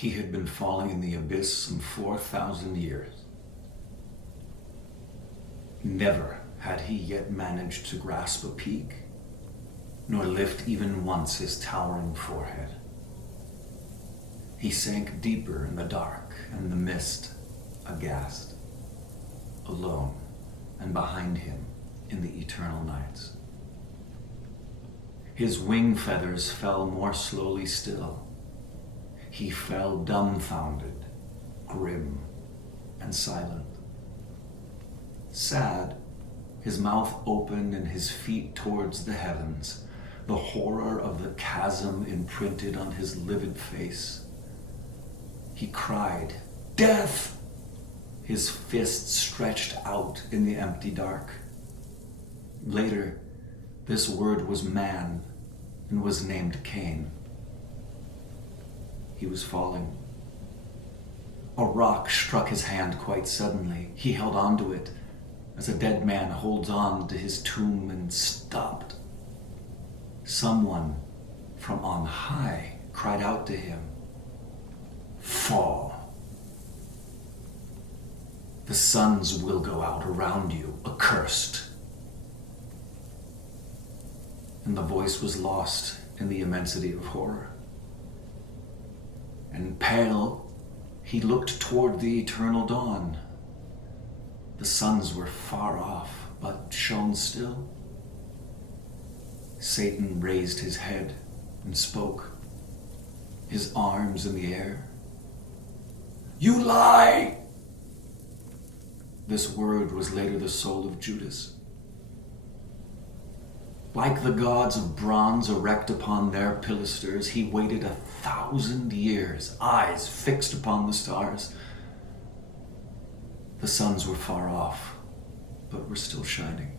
He had been falling in the abyss some 4,000 years. Never had he yet managed to grasp a peak, nor lift even once his towering forehead. He sank deeper in the dark and the mist, aghast, alone, and behind him in the eternal nights. His wing feathers fell more slowly still. He fell dumbfounded, grim, and silent. Sad, his mouth open and his feet towards the heavens, the horror of the chasm imprinted on his livid face. He cried, "Death!" his fists stretched out in the empty dark. Later, this word was man and was named Cain. He was falling. A rock struck his hand quite suddenly. He held onto it as a dead man holds on to his tomb and stopped. Someone from on high cried out to him, "Fall. The suns will go out around you, accursed." And the voice was lost in the immensity of horror. And pale, he looked toward the eternal dawn. The suns were far off, but shone still. Satan raised his head and spoke, his arms in the air. "You lie!" This word was later the soul of Judas. Like the gods of bronze erect upon their pilasters, he waited 1,000 years, eyes fixed upon the stars. The suns were far off, but were still shining.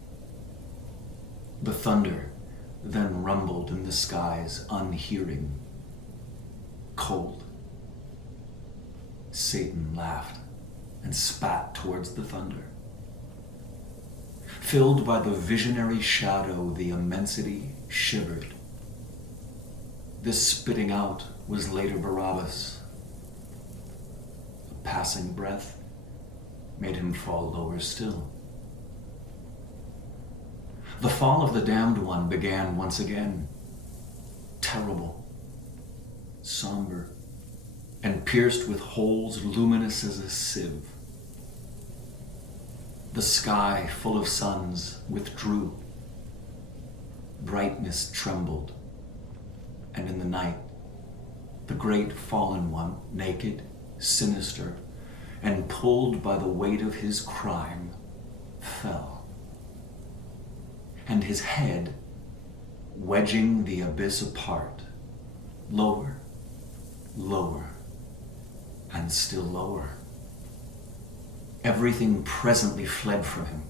The thunder then rumbled in the skies, unhearing, cold. Satan laughed and spat towards the thunder. Filled by the visionary shadow, the immensity shivered. This spitting out was later Barabbas. A passing breath made him fall lower still. The fall of the damned one began once again, terrible, somber, and pierced with holes luminous as a sieve. The sky, full of suns, withdrew. Brightness trembled, and in the night, the great fallen one, naked, sinister, and pulled by the weight of his crime, fell. And his head, wedging the abyss apart, lower, lower, and still lower. Everything presently fled from him.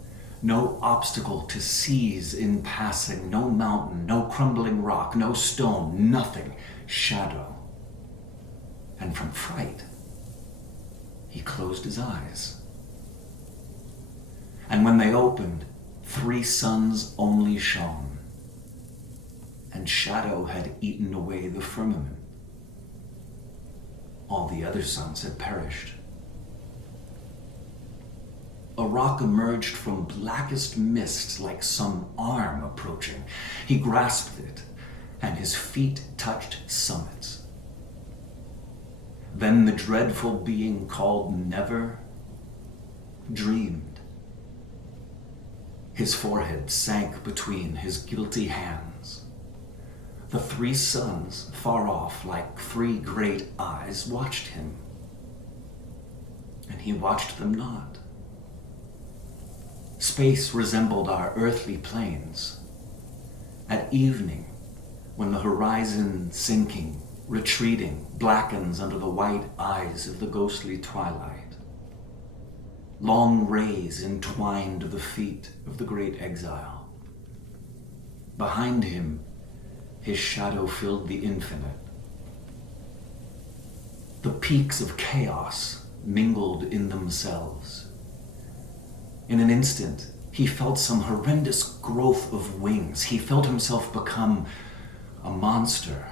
No obstacle to seize in passing, no mountain, no crumbling rock, no stone, nothing. Shadow. And from fright, he closed his eyes. And when they opened, 3 suns only shone, and shadow had eaten away the firmament. All the other suns had perished. A rock emerged from blackest mist like some arm approaching. He grasped it, and his feet touched summits. Then the dreadful being called Never dreamed. His forehead sank between his guilty hands. The 3 suns, far off like 3 great eyes, watched him, and he watched them not. Space resembled our earthly plains. At evening, when the horizon sinking, retreating, blackens under the white eyes of the ghostly twilight, long rays entwined the feet of the great exile. Behind him, his shadow filled the infinite. The peaks of chaos mingled in themselves. In an instant, he felt some horrendous growth of wings. He felt himself become a monster,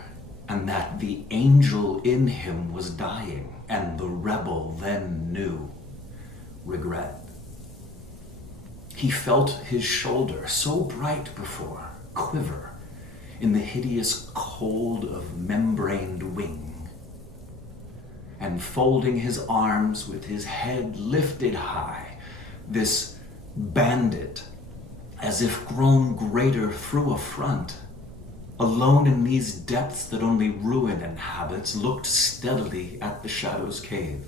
and that the angel in him was dying, and the rebel then knew regret. He felt his shoulder, so bright before, quiver in the hideous cold of membraned wing, and folding his arms with his head lifted high, this bandit, as if grown greater through affront, alone in these depths that only ruin inhabits, looked steadily at the shadow's cave.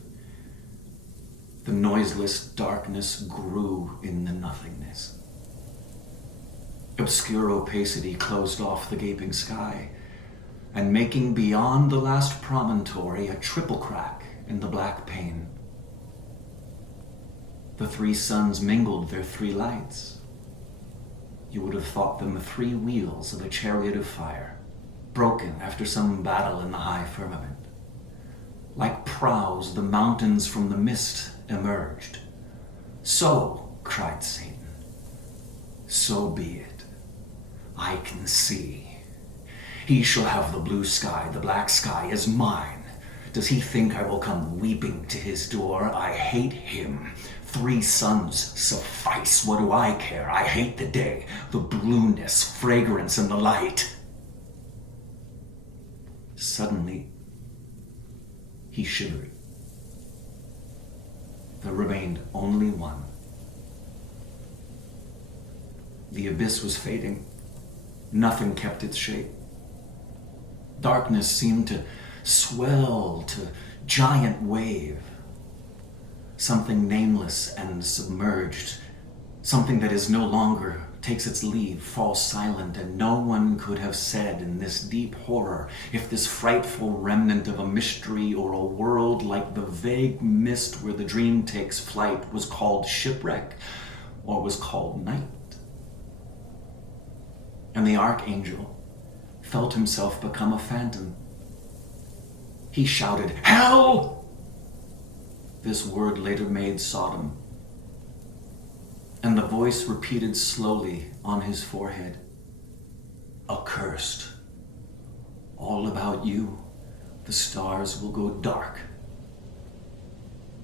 The noiseless darkness grew in the nothingness. Obscure opacity closed off the gaping sky, and making beyond the last promontory a triple crack in the black pane. The three suns mingled their three lights. You would have thought them the three wheels of a chariot of fire, broken after some battle in the high firmament. Like prows, the mountains from the mist emerged. So, cried Satan, so be it. I can see. He shall have the blue sky, the black sky is mine. Does he think I will come weeping to his door? I hate him. 3 suns suffice. What do I care? I hate the day, the blueness, fragrance, and the light. Suddenly, he shivered. There remained only one. The abyss was fading. Nothing kept its shape. Darkness seemed to swell to giant wave. Something nameless and submerged, something that is no longer, takes its leave, falls silent, and no one could have said in this deep horror if this frightful remnant of a mystery or a world like the vague mist where the dream takes flight was called shipwreck or was called night. And the archangel felt himself become a phantom. He shouted, "Hell!" This word later made Sodom. And the voice repeated slowly on his forehead, "Accursed. All about you, the stars will go dark."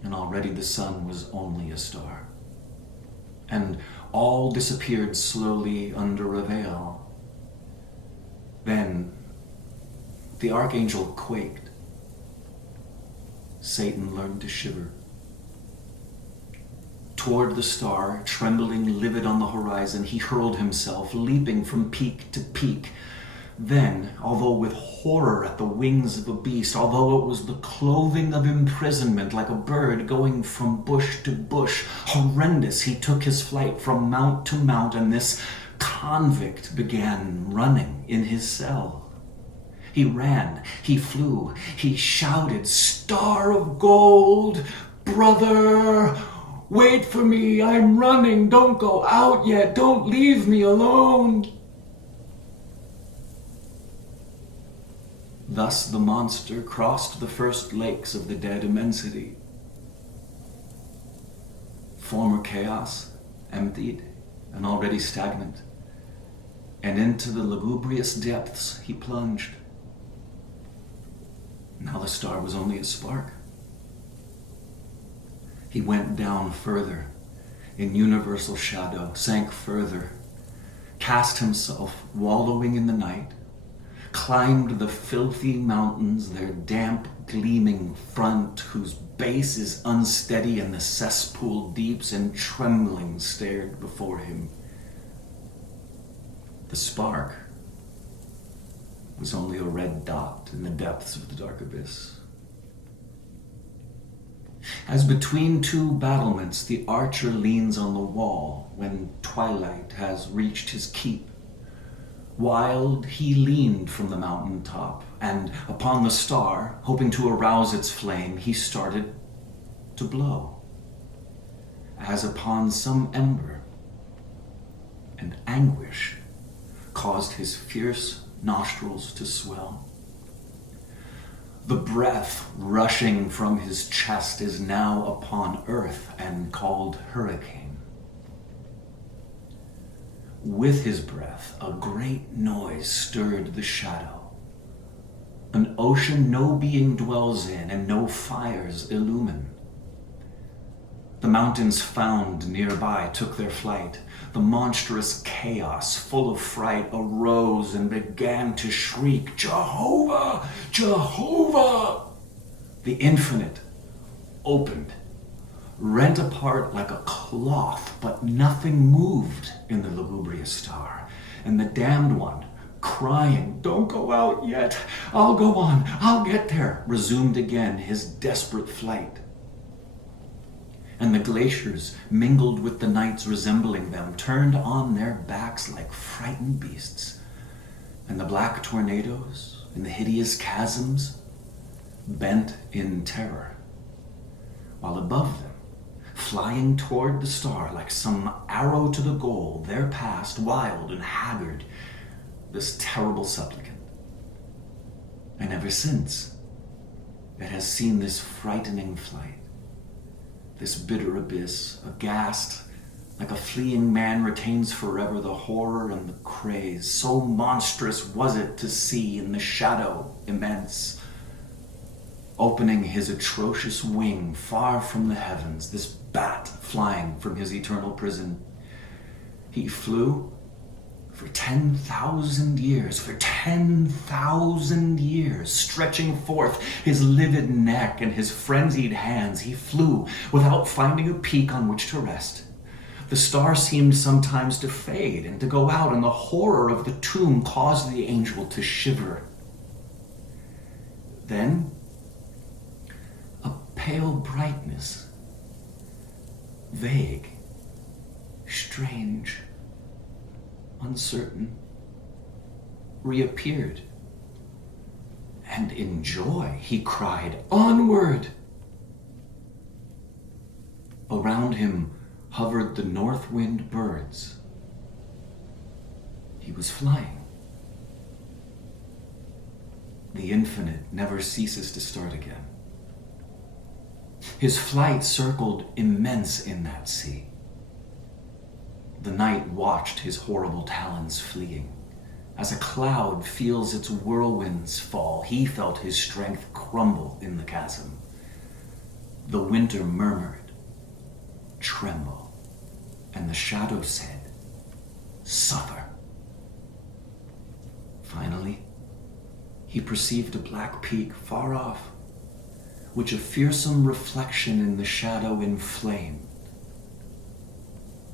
And already the sun was only a star. And all disappeared slowly under a veil. Then the archangel quaked. Satan learned to shiver. Toward the star, trembling livid on the horizon, he hurled himself, leaping from peak to peak. Then, although with horror at the wings of a beast, although it was the clothing of imprisonment like a bird going from bush to bush, horrendous, he took his flight from mount to mount, and this convict began running in his cell. He ran, he flew, he shouted, "Star of gold, brother, wait for me, I'm running, don't go out yet, don't leave me alone." Thus the monster crossed the first lakes of the dead immensity. Former chaos emptied and already stagnant, and into the lugubrious depths he plunged. Now the star was only a spark. He went down further in universal shadow, sank further, cast himself wallowing in the night, climbed the filthy mountains, their damp, gleaming front, whose base is unsteady, and the cesspool deeps, and trembling stared before him. The spark was only a red dot in the depths of the dark abyss. As between two battlements the archer leans on the wall when twilight has reached his keep, wild he leaned from the mountain top, and upon the star, hoping to arouse its flame, he started to blow, as upon some ember, and anguish caused his fierce nostrils to swell. The breath rushing from his chest is now upon earth and called hurricane. With his breath, a great noise stirred the shadow. an ocean no being dwells in and no fires illumine. The mountains found nearby took their flight. The monstrous chaos, full of fright, arose and began to shriek, Jehovah! Jehovah! The infinite opened, rent apart like a cloth, but nothing moved in the lugubrious star. And the damned one, crying, don't go out yet, I'll go on, I'll get there, resumed again his desperate flight. And the glaciers, mingled with the nights resembling them, turned on their backs like frightened beasts. And the black tornadoes in the hideous chasms bent in terror, while above them, flying toward the star like some arrow to the goal, there passed, wild and haggard, this terrible supplicant. And ever since, it has seen this frightening flight, this bitter abyss, aghast, like a fleeing man retains forever the horror and the craze. So monstrous was it to see in the shadow immense, opening his atrocious wing far from the heavens, this bat flying from his eternal prison. He flew for 10,000 years, for 10,000 years, stretching forth his livid neck and his frenzied hands. He flew without finding a peak on which to rest. The star seemed sometimes to fade and to go out, and the horror of the tomb caused the angel to shiver. Then, a pale brightness, vague, strange, uncertain, reappeared. And in joy he cried, onward! Around him hovered the north wind birds. He was flying. The infinite never ceases to start again. His flight circled immense in that sea. The night watched his horrible talons fleeing. As a cloud feels its whirlwinds fall, he felt his strength crumble in the chasm. The winter murmured, tremble, and the shadow said, suffer. Finally, he perceived a black peak far off, which a fearsome reflection in the shadow inflamed.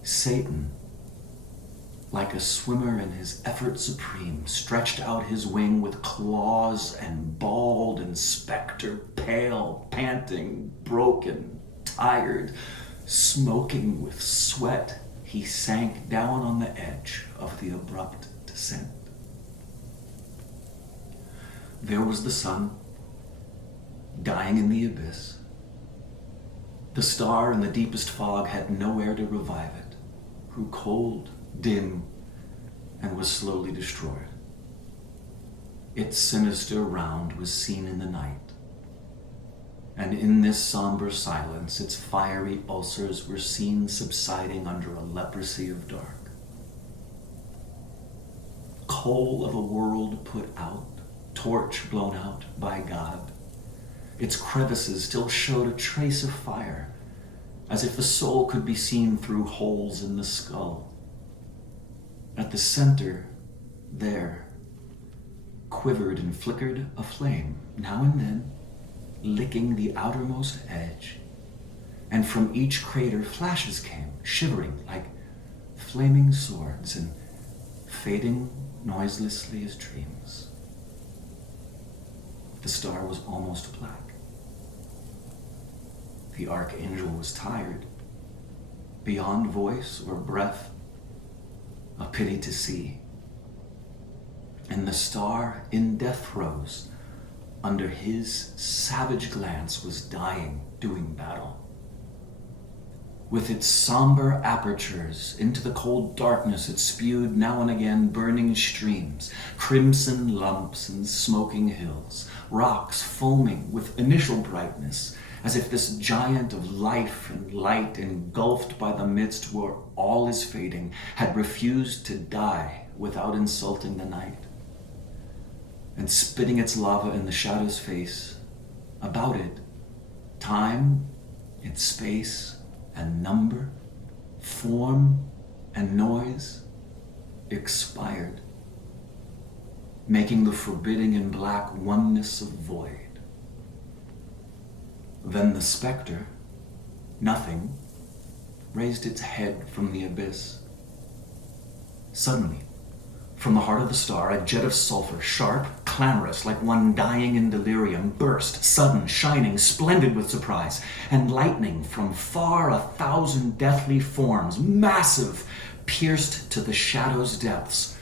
Satan, like a swimmer in his effort supreme, stretched out his wing with claws, and bald and specter, pale, panting, broken, tired, smoking with sweat, he sank down on the edge of the abrupt descent. There was the sun, dying in the abyss. The star in the deepest fog had no air to revive it, grew cold, dim, and was slowly destroyed. Its sinister round was seen in the night, and in this somber silence its fiery ulcers were seen subsiding under a leprosy of dark. Coal of a world put out, torch blown out by God. Its crevices still showed a trace of fire, as if the soul could be seen through holes in the skull. At the center, there, quivered and flickered a flame, now and then, licking the outermost edge, and from each crater flashes came, shivering like flaming swords and fading noiselessly as dreams. The star was almost black. The archangel was tired, beyond voice or breath, a pity to see. And the star in death throes, under his savage glance, was dying, doing battle. With its somber apertures into the cold darkness, it spewed now and again burning streams, crimson lumps and smoking hills, rocks foaming with initial brightness, as if this giant of life and light, engulfed by the midst where all is fading, had refused to die without insulting the night. and spitting its lava in the shadow's face. About it, time, its space and number, form and noise expired, making the forbidding and black oneness of void. Then the specter, nothing, raised its head from the abyss. Suddenly, from the heart of the star, a jet of sulfur, sharp, clamorous, like one dying in delirium, burst, sudden, shining, splendid with surprise, and lightning from far 1,000 deathly forms, massive, pierced to the shadow's depths,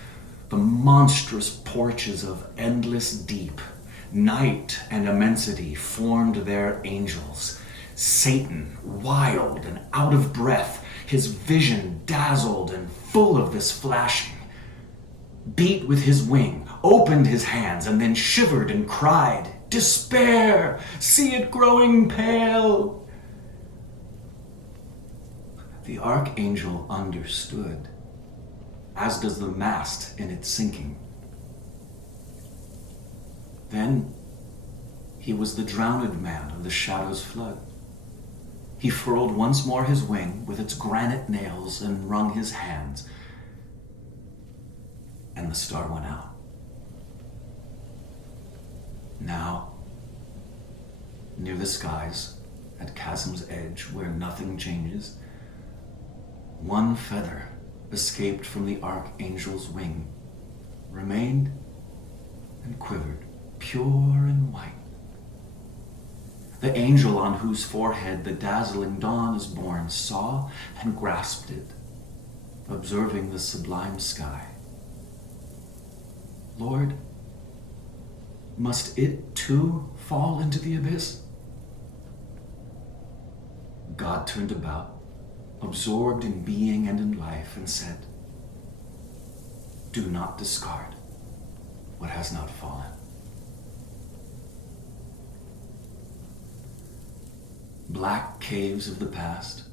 the monstrous porches of endless deep. Night and immensity formed their angels. Satan, wild and out of breath, his vision dazzled and full of this flashing, beat with his wing, opened his hands, and then shivered and cried, "Despair! See it growing pale!" The archangel understood, as does the mast in its sinking. Then he was the drowned man of the shadow's flood. He furled once more his wing with its granite nails and wrung his hands, and the star went out. Now, near the skies, at chasm's edge where nothing changes, one feather escaped from the archangel's wing, remained and quivered, pure and white. The angel on whose forehead the dazzling dawn is born saw and grasped it, observing the sublime sky. Lord, must it too fall into the abyss? God turned about, absorbed in being and in life, and said, "Do not discard what has not fallen." Black caves of the past,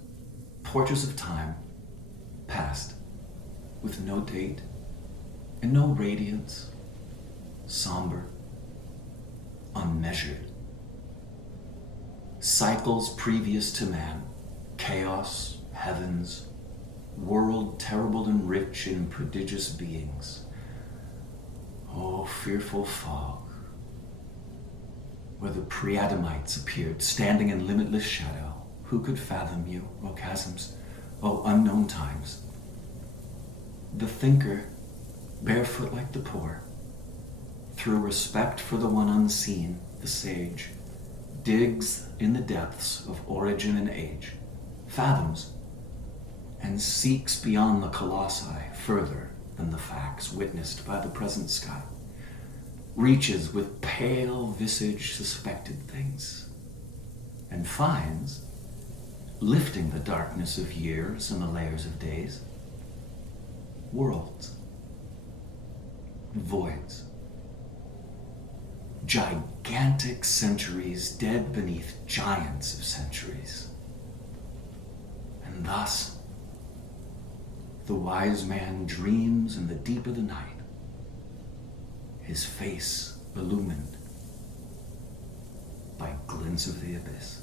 porches of time, past, with no date and no radiance, somber, unmeasured. Cycles previous to man, chaos, heavens, world terrible and rich in prodigious beings. Oh, fearful fog, where the pre-Adamites appeared, standing in limitless shadow. Who could fathom you, O chasms, O unknown times? The thinker, barefoot like the poor, through respect for the one unseen, the sage, digs in the depths of origin and age, fathoms, and seeks beyond the colossi further than the facts witnessed by the present sky, reaches with pale visage suspected things, and finds, lifting the darkness of years and the layers of days, worlds, voids, gigantic centuries dead beneath giants of centuries. And thus, the wise man dreams in the deep of the night, his face illumined by glints of the abyss.